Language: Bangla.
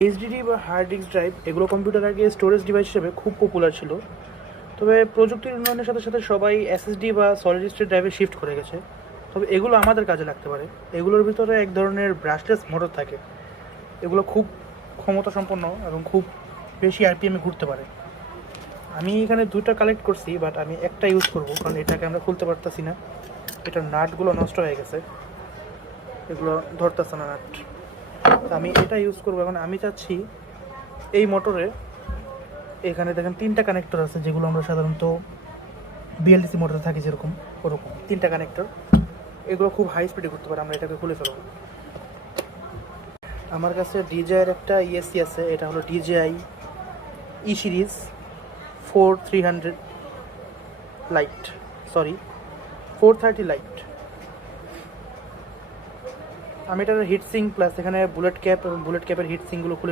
এইচডিডি বা হার্ড ডিস্ক ড্রাইভ এগুলো কম্পিউটার আগে স্টোরেজ ডিভাইস হিসেবে খুব পপুলার ছিল। তবে প্রযুক্তির উন্নয়নের সাথে সাথে সবাই এসএসডি বা সলিড স্টেট ড্রাইভে শিফট করে গেছে। তবে এগুলো আমাদের কাজে লাগতে পারে। এগুলোর ভিতরে এক ধরনের ব্রাশলেস মোটর থাকে। এগুলো খুব ক্ষমতা সম্পন্ন এবং খুব বেশি আরপিএমে ঘুরতে পারে। আমি এখানে দুটো কালেক্ট করছি, বাট আমি একটা ইউজ করব কারণ এটাকে আমরা খুলতে পারতেছি না। এটার নাটগুলো নষ্ট হয়ে গেছে, এগুলো ধরতেছে না নাট। আমি এটা ইউজ করবো। এখন আমি চাচ্ছি এই মোটরে, এখানে দেখেন 3টা কানেক্টর আছে, যেগুলো আমরা সাধারণত বিএলডিসি মোটরে থাকে যেরকম, ওরকম 3টা কানেক্টর। এগুলো খুব হাই স্পিডে করতে পারে। আমরা এটাকে খুলে ফেলব। আমার কাছে ডিজেআইয়ের একটা ইএসসি আছে, এটা হলো ডিজেআই ই সিরিজ 4300 লাইট, সরি 430 লাইট। আমি এটার হিট সিং প্লাস এখানে বুলেট ক্যাপ এবং বুলেট ক্যাপের হিট সিংগুলো খুলে